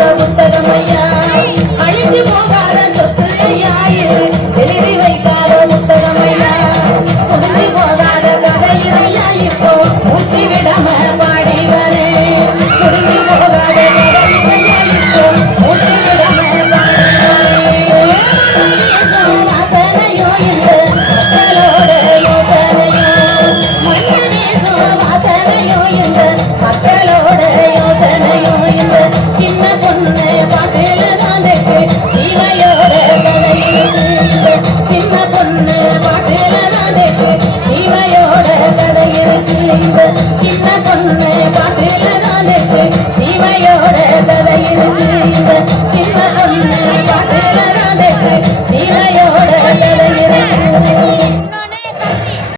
வைக்காத புத்தகம் ஐயா அழிஞ்சு போகாத சொத்து ஐயா எழுதி வைக்காத புத்தகம் ஐயா முடிஞ்சு போகாத கதை இதையா இப்போ மூச்சு விடாம பாடி வரே முடிஞ்சு போகாத கதை இதையா இப்போ மூச்சு விடாம வாசனையோ இந்த மக்களோட யோசனையோ மண்ணேசோ வாசனையோ இந்த மக்களோட யோசனையோ இந்த சின்ன பொண்ணு பாட்டுல தான் சீமையோட கதை இருக்கு இந்த சின்ன பொண்ணு பாட்டுல தான் சீமையோட கதை இருக்கு இந்த சின்ன பொண்ணு பாட்டுல தான் சீமையோட கதை இருக்கு இந்த சின்ன பொண்ணு